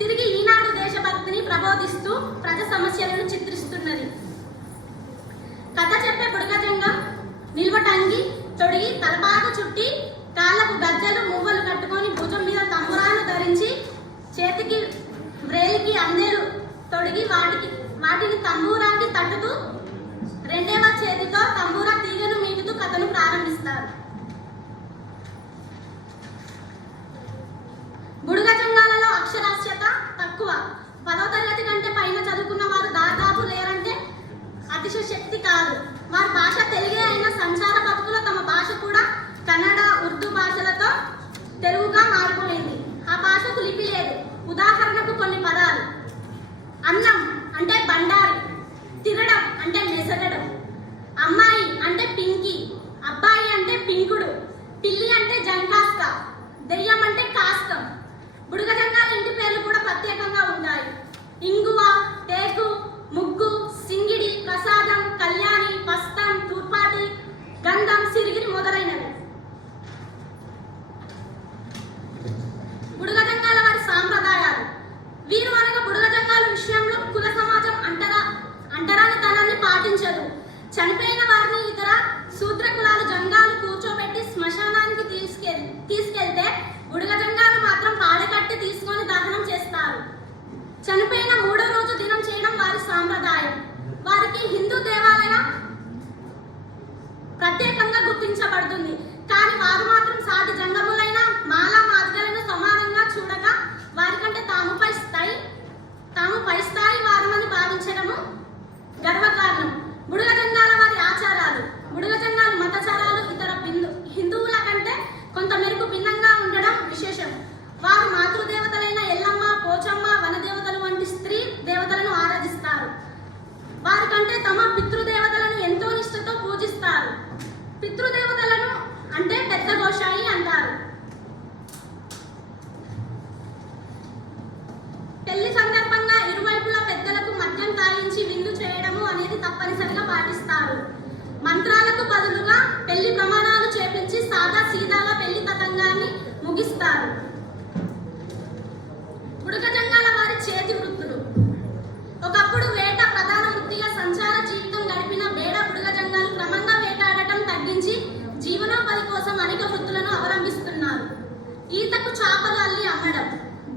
తిరిగి ఈనాడు దేశభక్తిని ప్రబోధిస్తూ ప్రజా సమస్యలను చిత్రిస్తున్నది. కథ చెప్పే బుడగజంగం నిల్వటంగి తొడిగి తలపాగా చుట్టి కాళ్ళకు గజ్జలు మువ్వలు కట్టుకొని భుజం మీద తంబురాను ధరించి చేతికి వ్రేలికి అందెలు తొడిగి వాటిని తంబూరాకి తట్టుతూ రెండవ చేతితో తంబూరా తీగను మీటుతూ కథను ప్రారంభిస్తారు. బుడగజంగాలలో అక్షరాస్యత తక్కువ. 10వ తరగతి కంటే పైన చదువుకున్న వారు దాదాపు లేరంటే అతిశక్తి కాదు. వారి భాష తెలుగే అయిన సంచార బతుకులో తమ భాష కూడా కన్నడ, ఉర్దూ భాషలతో తెలుగుగా మారిపోయింది. ఆ భాషకు లిపి లేదు. ఉదాహరణకు కొన్ని పదాలు: అన్నం అంటే బండారి, తినడం అంటే మెసగడం, అమ్మాయి అంటే పింకి, అబ్బాయి అంటే పింకుడు, పిల్లి అంటే జంకాస్క, దెయ్యం అంటే కాస్తం. బుడగజంగాల ఇంటి పేర్లు కూడా ప్రత్యేకంగా ఉంటాయి. ఇంగువ, టేకు, ముగ్గు, సింగిడి, ప్రసాదం, కళ్యాణి, పస్తం, తూర్పాటి, గంధం, సిరిగిరి మొదలైనవి. బుడగజంగాల వారి సాంప్రదాయాలు. వీరు అనగా బుడగజంగాల విషయంలో కుల సమాజం అంటరానితనాన్ని పాటించదు. చనిపోయిన వారిని ఇతర శూద్ర కులాలు జంగాలు కూర్చోబెట్టి శ్మశానానికి తీసుకెళ్తే బుడగజంగాలు మాత్రం పాడకట్టి తీసుకొని దహనం చేస్తారు. చనిపోయిన 3వ రోజు దినం చేయడం వారి సాంప్రదాయం. వారికి హిందూ దేవాలయం ప్రత్యేకంగా గుర్తించబడుతుంది. కానీ వారు మాత్రం సాటి జంగములైన మాలా మాదిగలను సమానంగా చూడక వారికంటే తాము పై స్థాయి వారమని భావించడము గర్వకారణం. బుడగజంగాల వారి ఆచారాలు. బుడగజంగాలు మతాచారాలు ఇతర హిందువుల కంటే కొంత మేరకు భిన్నంగా ఉండడం విశేషం. వారు మాతృదేవతలైన ఎల్లమ్మ, పోచమ్మ, వనదేవతలు వంటి స్త్రీ దేవతలను ఆరాధిస్తారు. వారికంటే తమ పితృదేవతలను ఎంతో నిష్ఠతో పూజిస్తారు. పితృదేవతలను అంటే పెద్ద గోషాయి అంటారు. పెళ్లి సందర్భంగా ఇరువైపులా పెద్దలకు మద్యం తాగించి విందు చేయడము అనేది తప్పనిసరిగా పాటిస్తారు. మంత్రాలకు బదులుగా పెళ్లి ప్రమాణాలు చేపించి సాదా సీదాగా పెళ్లి తతంగాన్ని ముగిస్తారు. బుడగజంగాల వారి చేతి వృత్తులు. ఒకప్పుడు వేట ప్రధాన వృత్తిగా సంచార జీవితం గడిపిన బేడ బుడగజంగాలు క్రమంగా వేటాడటం తగ్గించి జీవనోపాధి కోసం అనేక వృత్తులను అవలంబిస్తున్నారు. ఈతకు చేపలు అల్లి అమ్మడం,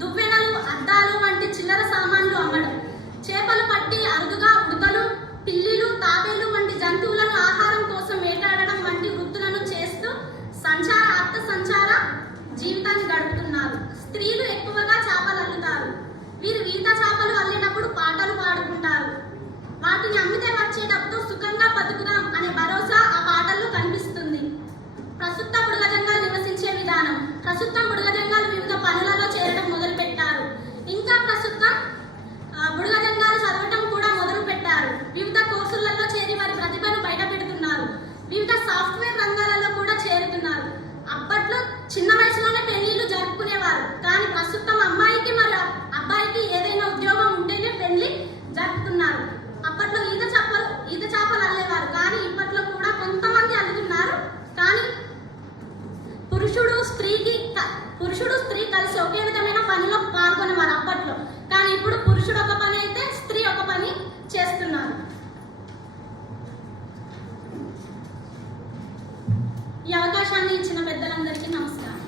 దువ్వెనలు, అద్దాలు వంటి చిల్లర సామాన్లు అమ్మడం, చేపలు పట్టి అరుదుగా ఉడతలు, పిల్లిలు, తాబేలు వంటి జంతువులను ఆహారం కోసం వేటాడడం వంటి వృత్తులను చేస్తూ అర్థ సంచార జీవితాన్ని గడుపుతున్నారు. స్త్రీలు ఎక్కువగా చేపలు అల్లుతారు. వీరు ఈత చేపలు అల్లినప్పుడు పాటలు పాడుకుంటారు. వాటిని అమ్మితే వచ్చే డబ్బుతో సుఖంగా బతుకుదాం అనే భరోసా ఆ పాటల్లో కనిపిస్తుంది. ప్రస్తుత బుడగజంగాలు నివసించే విధానం. ప్రస్తుతం బుడగజంగాలు వివిధ పనులలో చేరడం మొదలుపెట్టారు. ఇంకా ప్రస్తుతం బుడగజంగాలు చదవటం కూడా మొదలు పెట్టారు. వివిధ కోర్సులలో చేరి వారి ప్రతిభను బయట పెడుతున్నారు. వివిధ సాఫ్ట్వేర్ రంగాలలో కూడా చేరుతున్నారు. అప్పట్లో చిన్న వయసులోనే పెళ్లిళ్ళు జరుపుకునేవారు. కానీ ప్రస్తుతం అమ్మాయికి మరి అబ్బాయికి ఏదైనా ఉద్యోగం ఉంటేనే పెళ్లి జరుపుతున్నారు. అప్పట్లో ఈత చేపలు అల్లేవారు. కానీ ఇప్పట్లో కూడా కొంతమంది అల్లుతున్నారు. కానీ పురుషుడు స్త్రీ కలిసి ఒకే విధమైన పనిలో పాల్గొనేవారు అప్పట్లో. కానీ ఇప్పుడు పురుషుడు ఒక పని అయితే స్త్రీ ఒక పని చేస్తున్నారు. ఈ అవకాశాన్ని ఇచ్చిన పెద్దలందరికీ నమస్కారం.